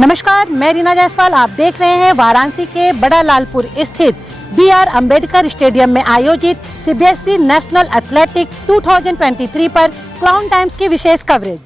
नमस्कार, मैं रीना जायसवाल। आप देख रहे हैं वाराणसी के बड़ा लालपुर स्थित BR अम्बेडकर स्टेडियम में आयोजित CBSE नेशनल एथलेटिक 2023 पर क्लाउन टाइम्स की विशेष कवरेज।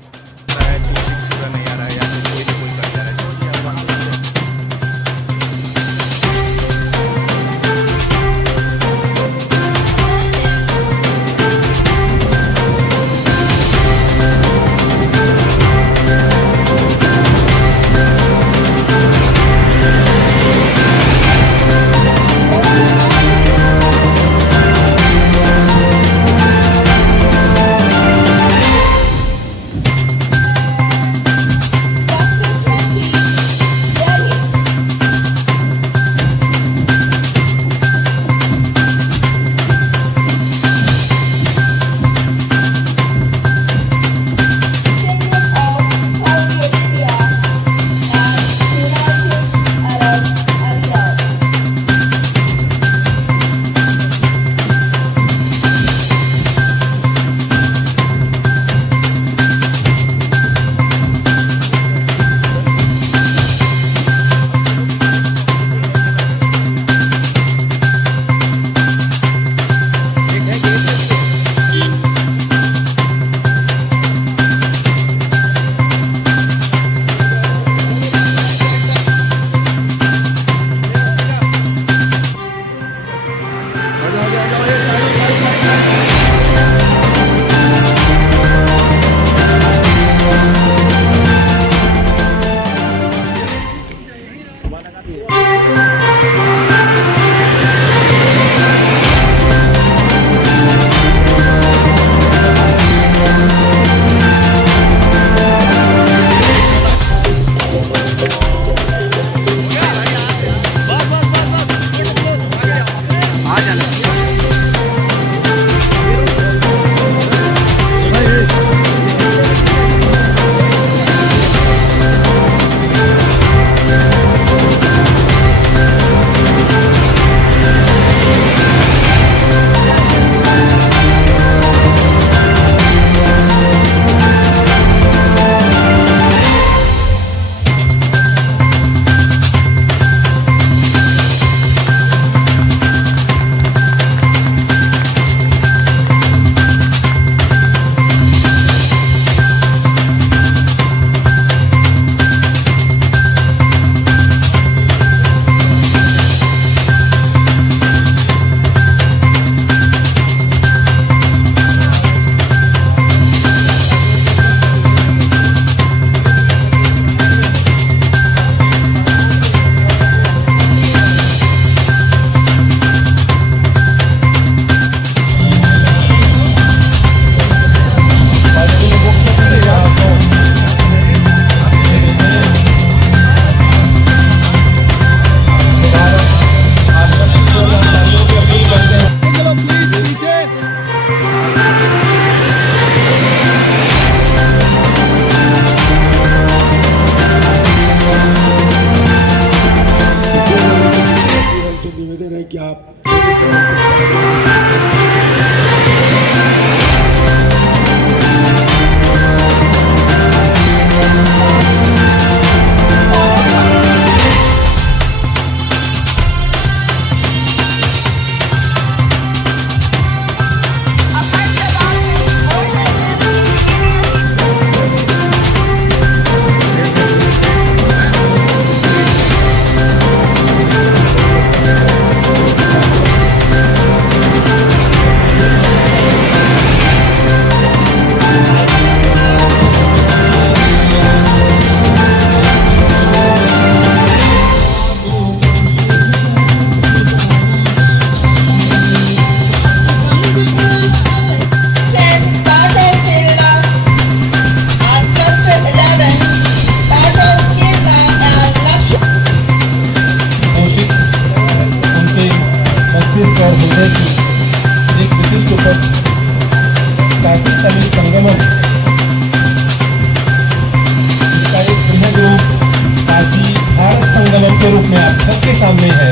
के रूप में आप सबके सामने है।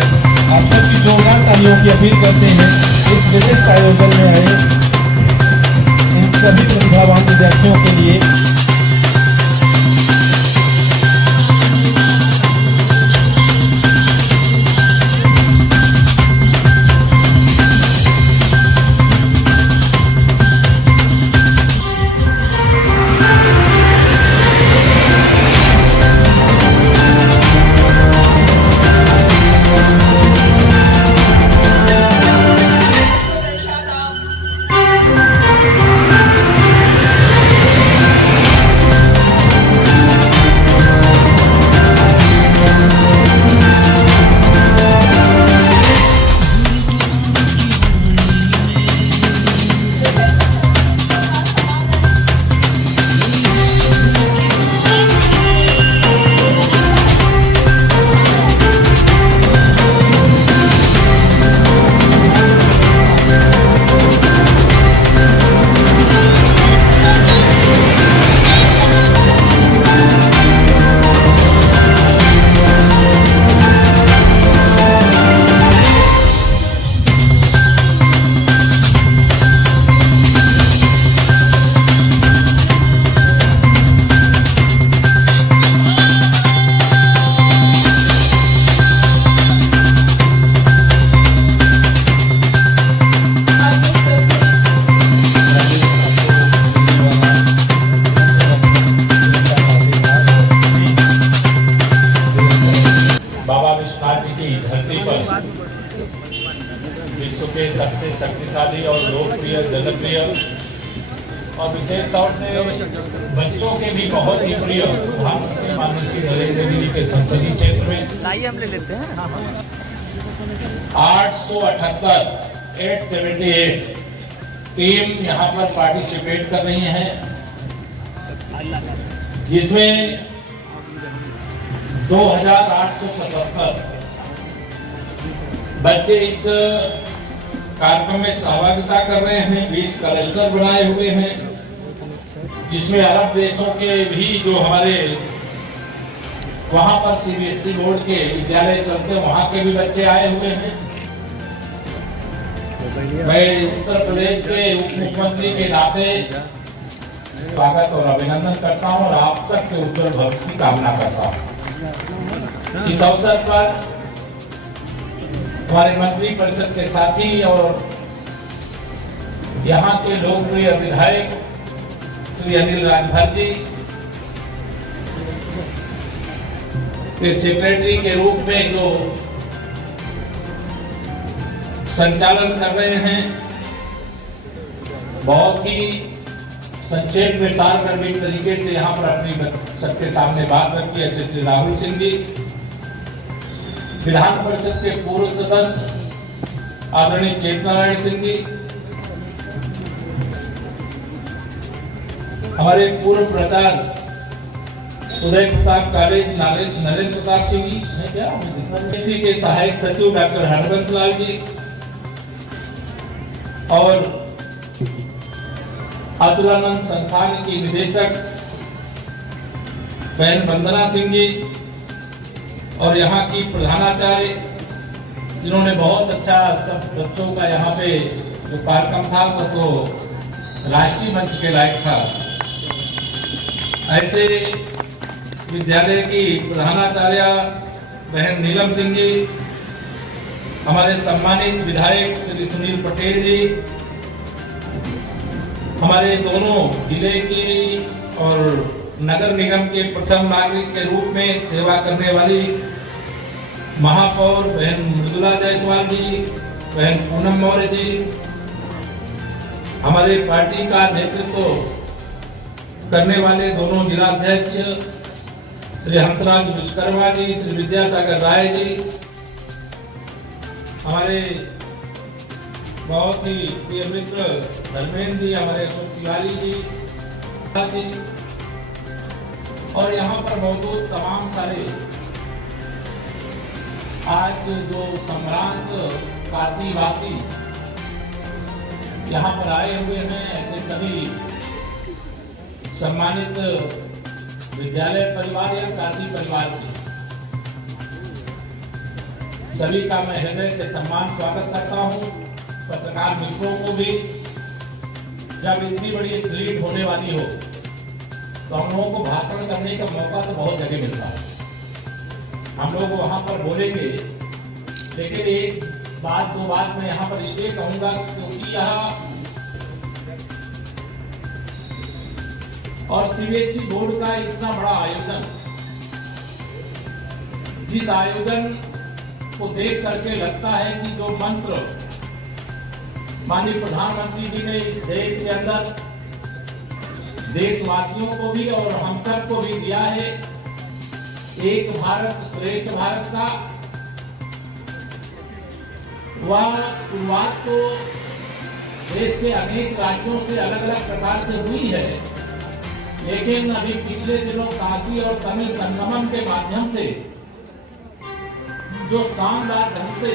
आप सबकी जोरदार तालियों की अपील करते हैं इस विशेष आयोजन में आए इन सभी प्रतिभावान विद्यार्थियों के लिए। शक्तिशाली और लोकप्रिय जनप्रिय और विशेष तौर से बच्चों के भी बहुत ही प्रिय प्रधानमंत्री माननीय श्री नरेंद्र मोदी के संसदीय क्षेत्र में लाइए हम ले लेते हैं। हाँ हाँ 878 टीम यहाँ पर पार्टिसिपेट कर रही हैं, जिसमें 2877 बच्चे इस कार्यक्रम में सहभागिता कर रहे हैं। 20 क्लस्टर बनाए हुए हैं, जिसमें अरब देशों के भी जो हमारे वहां पर सीबीएसई बोर्ड के विद्यालय चलते वहां के भी बच्चे आए हुए हैं। मैं उत्तर प्रदेश के उप मुख्यमंत्री के नाते स्वागत और अभिनंदन करता हूं और आप सबके उज्जवल भविष्य की कामना करता हूं। इस अवसर पर हमारे मंत्री परिषद के साथी और यहाँ के लोकप्रिय विधायक श्री अनिल राजभर जी के सेक्रेटरी के रूप में जो संचालन कर रहे हैं, बहुत ही संक्षेप में सारगर्भित तरीके से यहाँ पर अपनी सबके सामने बात रखी। ऐसे श्री राहुल सिंह जी, विधान परिषद के पूर्व सदस्य आदरणीय चेतनारायण सिंह जी, हमारे पूर्व प्रधान उदय प्रताप कॉलेज नरेंद्र प्रताप सिंह जी है क्या, इसी के सहायक सचिव डॉक्टर हरबंस लाल जी और अतुलानंद संस्थान की निदेशक बहन वंदना सिंह जी और यहाँ की प्रधानाचार्य, जिन्होंने बहुत अच्छा सब बच्चों का यहाँ पे जो कार्यक्रम था वो तो राष्ट्रीय मंच के लायक था। ऐसे विद्यालय की प्रधानाचार्य बहन नीलम सिंह जी, हमारे सम्मानित विधायक श्री सुनील पटेल जी, हमारे दोनों जिले की और नगर निगम के प्रथम नागरिक के रूप में सेवा करने वाली महापौर बहन मृदुला जायसवाल जी, बहन पूनम मौर्य जी, हमारे पार्टी का नेतृत्व करने वाले दोनों जिलाध्यक्ष श्री हंसराज विश्वकर्मा जी, श्री विद्यासागर राय जी, हमारे बहुत ही प्रिय मित्र धर्मेंद्र जी, हमारे अशोक तिवारी जी और यहाँ पर मौजूद तमाम सारे आज जो सम्रांत काशीवासी यहाँ पर आए हुए हैं, ऐसे सभी सम्मानित विद्यालय परिवार या काशी परिवार के सभी का मैं हृदय से सम्मान स्वागत करता हूँ। पत्रकार मित्रों को भी, जब इतनी बड़ी एथलीट होने वाली हो तो हम लोगों को भाषण करने का मौका तो बहुत जगह मिलता है, हम लोग वहां पर बोलेंगे, लेकिन एक बात दो बात मैं यहाँ पर इसलिए कहूंगा क्योंकि यहाँ और सीबीएसई बोर्ड का इतना बड़ा आयोजन, जिस आयोजन को देख करके लगता है कि जो मंत्र माननीय प्रधानमंत्री जी ने इस देश के अंदर देशवासियों को भी और हम सब को भी दिया है, एक भारत श्रेष्ठ भारत का, वह शुरुआत तो देश के अनेक राज्यों से अलग अलग प्रकार से हुई है, लेकिन अभी पिछले दिनों काशी और तमिल संगमम के माध्यम से जो शानदार ढंग से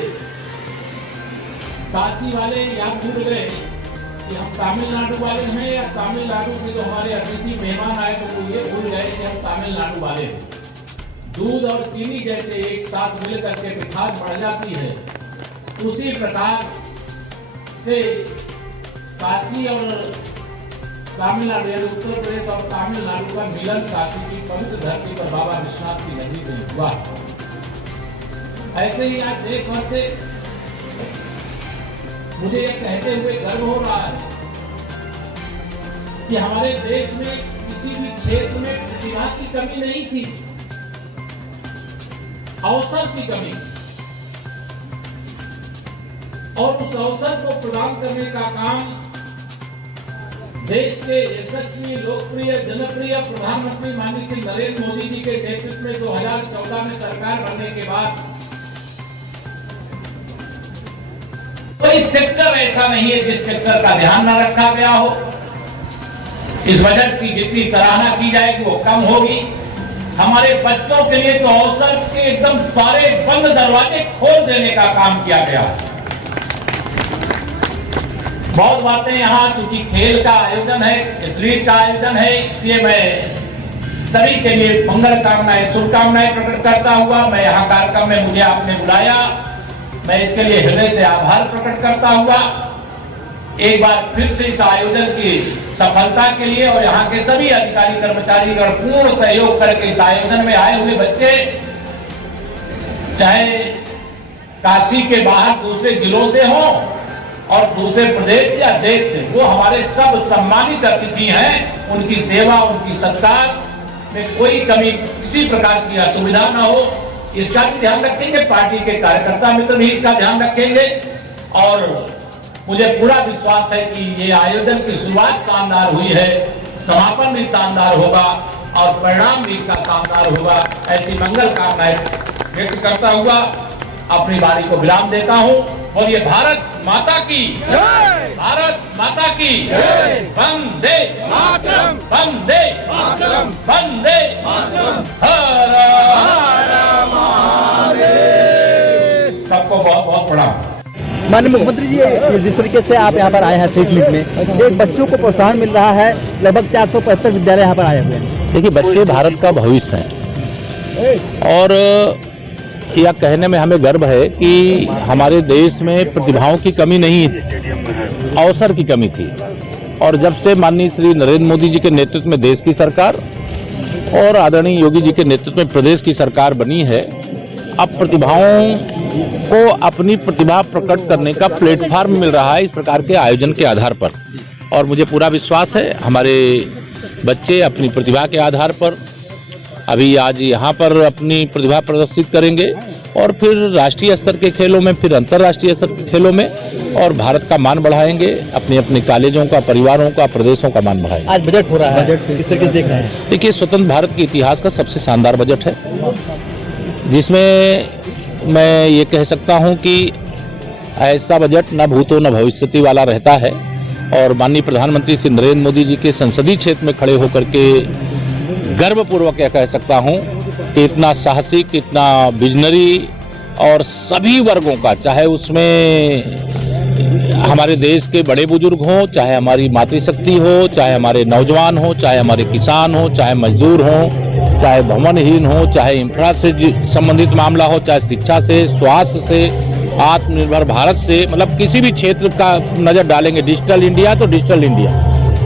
काशी वाले यहाँ भूल गए कि हम तमिलनाडु वाले हैं, या तमिलनाडु से जो हमारे अतिथि मेहमान आए तो वो ये भूल गए कि हम तमिलनाडु वाले हैं। दूध और चीनी जैसे एक साथ मिल करके मिठास बढ़ जाती है, उसी प्रकार से काशी और तमिलनाडु, उत्तर प्रदेश और तमिलनाडु का मिलन काशी की पवित्र धरती पर बाबा विश्वनाथ की नगरी में हुआ। ऐसे ही आज देश भर से मुझे यह कहते हुए गर्व हो रहा है कि हमारे देश में किसी भी क्षेत्र में प्रतिभा की कमी नहीं थी, अवसर की कमी, और उस अवसर को प्रदान करने का काम देश के यशस्वी, लोकप्रिय, जनप्रिय प्रधानमंत्री माननीय श्री नरेंद्र मोदी जी के नेतृत्व में 2014 में सरकार बनने के बाद कोई सेक्टर ऐसा नहीं है जिस सेक्टर का ध्यान न रखा गया हो। इस बजट की जितनी सराहना की जाएगी वो कम होगी। हमारे बच्चों के लिए तो अवसर के एकदम सारे बंद दरवाजे खोल देने का काम किया गया। बहुत बातें यहाँ, क्योंकि खेल का आयोजन है, एथलीट का आयोजन है, इसलिए मैं सभी के लिए मंगल कामनाएं, शुभकामनाएं प्रकट करता हुआ मैं यहाँ कार्यक्रम में मुझे आपने बुलाया, मैं इसके लिए हृदय से आभार प्रकट करता हुआ एक बार फिर से इस आयोजन की सफलता के लिए और यहाँ के सभी अधिकारी कर्मचारी का पूर्ण सहयोग करके इस आयोजन में आए हुए बच्चे, चाहे काशी के बाहर दूसरे जिलों से हों और दूसरे प्रदेश या देश से, वो हमारे सब सम्मानित अतिथि हैं। उनकी सेवा, उनकी सत्कार में कोई कमी, किसी प्रकार की असुविधा न हो, इसका भी ध्यान रखेंगे। पार्टी के कार्यकर्ता मित्र भी इसका ध्यान रखेंगे और मुझे पूरा विश्वास है कि ये आयोजन की शुरुआत शानदार हुई है, समापन भी शानदार होगा और परिणाम भी इसका शानदार होगा। ऐसी मंगल कामनाएं व्यक्त करता हुआ अपनी बारी को विराम देता हूँ। और ये भारत माता की जय, भारत माता की जय, वंदे मातरम, वंदे मातरम, वंदे मातरम, हर हर महादेव। सबको बहुत बहुत प्रणाम। माननीय मुख्यमंत्री जी, जिस तरीके से आप यहाँ पर आए हैं स्वीट मीट में, एक बच्चों को प्रोत्साहन मिल रहा है, लगभग 475 विद्यालय यहाँ पर आए हुए हैं। देखिए, बच्चे भारत का भविष्य हैं और यह कहने में हमें गर्व है कि हमारे देश में प्रतिभाओं की कमी नहीं थी, अवसर की कमी थी। और जब से माननीय श्री नरेंद्र मोदी जी के नेतृत्व में देश की सरकार और आदरणीय योगी जी के नेतृत्व में प्रदेश की सरकार बनी है, अब प्रतिभाओं को अपनी प्रतिभा प्रकट करने का प्लेटफॉर्म मिल रहा है इस प्रकार के आयोजन के आधार पर। और मुझे पूरा विश्वास है हमारे बच्चे अपनी प्रतिभा के आधार पर अभी आज यहाँ पर अपनी प्रतिभा प्रदर्शित करेंगे और फिर राष्ट्रीय स्तर के खेलों में, फिर अंतर्राष्ट्रीय स्तर के खेलों में और भारत का मान बढ़ाएंगे, अपने अपने कॉलेजों का, परिवारों का, प्रदेशों का मान बढ़ाएंगे। आज बजट हो रहा है, बजट किस तरीके से देख रहे हैं? देखिए, स्वतंत्र भारत के इतिहास का सबसे शानदार बजट है, जिसमें मैं ये कह सकता हूँ कि ऐसा बजट न भूतो न भविष्यति वाला रहता है। और माननीय प्रधानमंत्री श्री नरेंद्र मोदी जी के संसदीय क्षेत्र में खड़े होकर के गर्वपूर्वक यह कह सकता हूँ कि इतना साहसिक, इतना विजनरी और सभी वर्गों का, चाहे उसमें हमारे देश के बड़े बुजुर्ग हों, चाहे हमारी मातृशक्ति हो, चाहे हमारे नौजवान हो, चाहे हमारे किसान हो, चाहे मजदूर हों, चाहे भवनहीन हो, चाहे इंफ्रा से संबंधित मामला हो, चाहे शिक्षा से, स्वास्थ्य से, आत्मनिर्भर भारत से, मतलब किसी भी क्षेत्र का नजर डालेंगे, डिजिटल इंडिया तो डिजिटल इंडिया,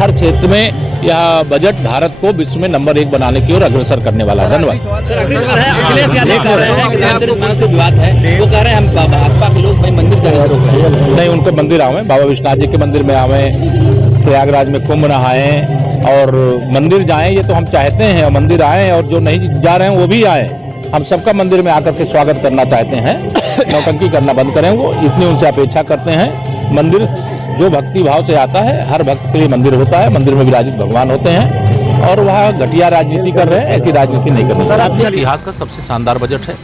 हर क्षेत्र में यह बजट भारत को विश्व में नंबर 1 बनाने की ओर अग्रसर करने वाला है। धन्यवाद। अखिलेश यादव कह रहे हैं कि रामचरितमानस पे विवाद है, वो कह रहे हैं हम भाजपा के लोग भाई मंदिर जाने रोक रहे हैं। नहीं, उनके मंदिर आवे, बाबा विश्वनाथ जी के मंदिर में आवे, प्रयागराज में कुंभ नहाएं और मंदिर जाएं, ये तो हम चाहते हैं। मंदिर आए और जो नहीं जा रहे हैं वो भी आए। हम सबका मंदिर में आकर के स्वागत करना चाहते हैं, नौटंकी करना बंद करें, वो इतनी उनसे अपेक्षा करते हैं। मंदिर जो भक्ति भाव से आता है, हर भक्त के लिए मंदिर होता है, मंदिर में विराजित भगवान होते हैं और वह घटिया राजनीति कर रहे हैं, ऐसी राजनीति नहीं करनी चाहिए। इतिहास का सबसे शानदार बजट है,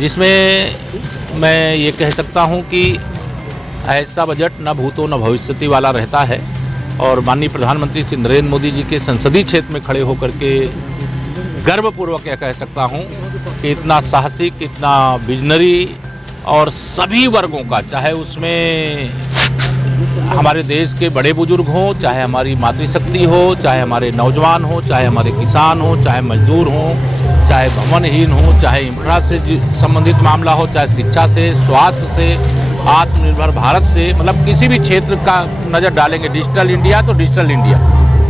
जिसमें मैं ये कह सकता हूँ कि ऐसा बजट न भूतो न भविष्यति वाला रहता है। और माननीय प्रधानमंत्री श्री नरेंद्र मोदी जी के संसदीय क्षेत्र में खड़े होकर के गर्वपूर्वक यह कह सकता हूँ कि इतना साहसिक, इतना विजनरी और सभी वर्गों का, चाहे उसमें हमारे देश के बड़े बुजुर्ग हों, चाहे हमारी मातृशक्ति हो, चाहे हमारे नौजवान हो, चाहे हमारे किसान हो, चाहे मजदूर हों, चाहे भवनहीन हो, चाहे इंफ्रा से संबंधित मामला हो, चाहे शिक्षा से, स्वास्थ्य से, आत्मनिर्भर भारत से, मतलब किसी भी क्षेत्र का नजर डालेंगे, डिजिटल इंडिया तो डिजिटल इंडिया,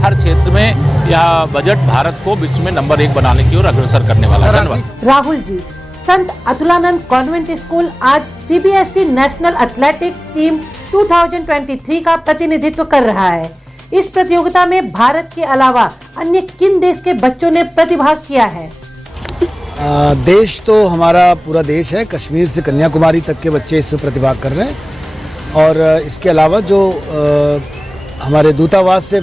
हर क्षेत्र में यह बजट भारत को विश्व में नंबर 1 बनाने की ओर अग्रसर करने वाला है। धन्यवाद। राहुल जी, संत अतुलानंद कॉन्वेंट स्कूल आज सीबीएसई नेशनल एथलेटिक टीम 2023 का प्रतिनिधित्व कर रहा है। इस प्रतियोगिता में भारत के अलावा अन्य किन देश के बच्चों ने प्रतिभाग किया है? देश तो हमारा पूरा देश है, कश्मीर से कन्याकुमारी तक के बच्चे इसमें प्रतिभाग कर रहे हैं। और इसके अलावा जो हमारे दूतावास से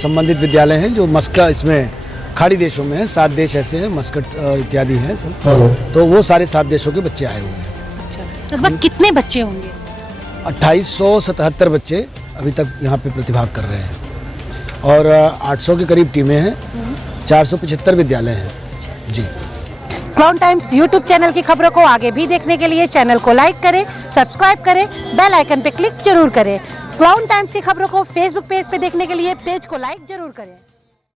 संबंधित विद्यालय हैं जो मस्कट इसमें खाड़ी देशों में हैं, 7 देश ऐसे हैं, मस्कट इत्यादि हैं सब, तो वो सारे 7 देशों के बच्चे आए हुए हैं। लगभग कितने बच्चे होंगे? 2877 बच्चे अभी तक यहाँ पे प्रतिभाग कर रहे हैं और 800 के करीब टीमें हैं, 475 विद्यालय हैं जी। क्लाउन टाइम्स यूट्यूब चैनल की खबरों को आगे भी देखने के लिए चैनल को लाइक करें, सब्सक्राइब करें, बेल आइकन पे क्लिक जरूर करें। क्लाउन टाइम्स की खबरों को फेसबुक पेज पे देखने के लिए पेज को लाइक जरूर करें।